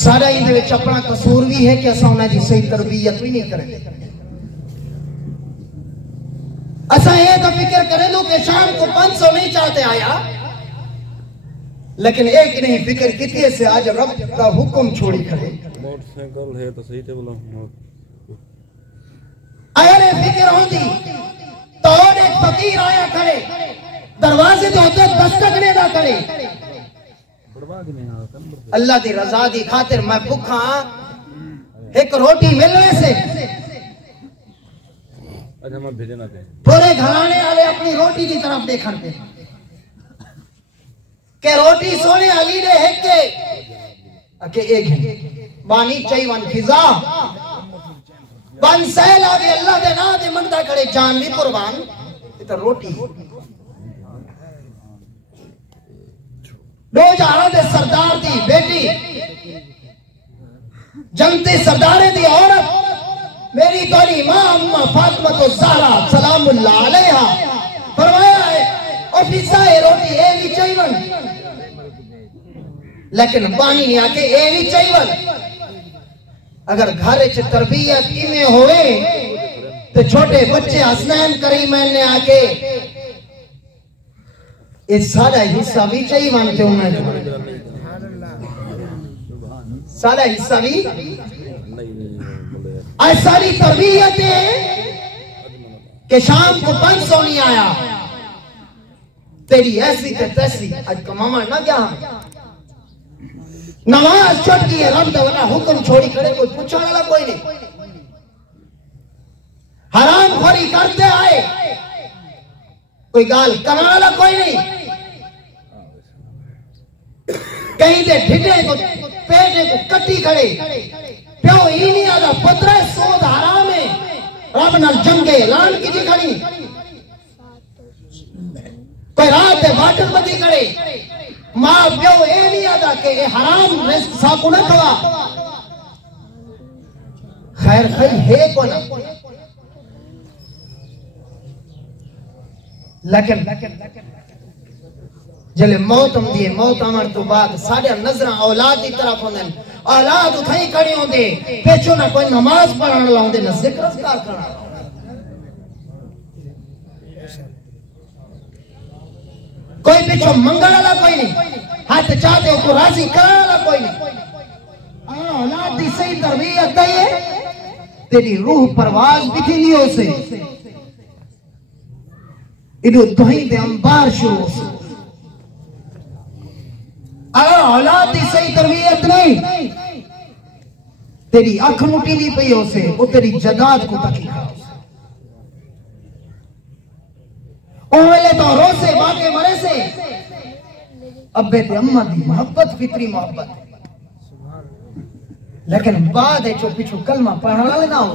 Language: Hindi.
सारा इहदे विच अपना कसूर भी है कि असां उन्हां दी सही तरबियत भी नहीं करें। असां ये तो फिक्र करें दो कि शाम को 500 नहीं चाहते आया, लेकिन एक नहीं फिक्र कितने से आज रब का हुक्म छोड़ी खड़े। मोटरसाइकिल है तो सही ते बोला अरे फिक्र होती तो एक फकीर आया खड़े दरवाजे तो होते दस्तक ने ना करे। अल्लाह दी रजा दी खातिर मैं भूखा एक रोटी मिलने से अच्छा मैं भेजना थे पूरे घराने वाले अपनी रोटी की तरफ देखन पे के रोटी सोने वाली ने है के एक बानी चाहिए फिजा बन सहल आगे अल्लाह दे ना दे मंगदा करे जान भी कुर्बान तो रोटी 2000 दे सरदार दी बेटी जनती सरदारे दी औरत मेरी तोरी मां अम्मा फातिमा तो ज़हरा सलामुल्लाह अलैहा फरमाया है ओ फिजा रोटी ए भी चाहिए लेकिन पानी नहीं आके ए भी चाहिए। अगर घर च तरबियत इमें होए तो छोटे बच्चे हसनैन करीमैन ने आके इस सारा हिस्सा भी चाहिए मान के उन्हें सारा हिस्सा भी आज सारी तरबियत है कि शाम को 500 नहीं आया तेरी ऐसी तैसी आज कमामा ना क्या नमाज छुट गई है रब दा वाला हुक्म छोड़ी खड़े कोई पूछने वाला कोई नहीं हराम खोरी करते आए कोई गाल करने वाला कोई नहीं कहीं दे ढिडे को पेटे को कट्टी खड़े प्यो ही नहीं आता पुत्र सोद हराम है रब नाल जंगे ऐलान की खड़ी कोई रात बाटल बदी खड़े मां प्यो ये नहीं आता कि ये हराम रिस्क साकू न खवा खैर खई है को ना लेकिन जले मौत आंदी है मौत आवन तो बाद साडे नजर औलाद की तरफ होंदे औलाद उठाई खड़ी होंदे पेचो ना कोई नमाज पढ़न लाउंदे न जिक्र असकार करना कोई पीछो मंगल वाला कोई नहीं हाथ चाहते को राजी करने वाला कोई नहीं औलाद दी सही तरबियत है तेरी रूह परवाज भी थी नहीं उसे इदो तोही दे अंबार शुरू से औलाद दी सही तरबियत नहीं तेरी अख मुटी नहीं पई उसे वो तेरी जदाद को तकी ओले तो रोसे बाके मरे से अब्बे ते अम्मा दी मोहब्बत फितरी मोहब्बत लेकिन बाद है जो पिछू कलमा पढ़ने वाले ना हो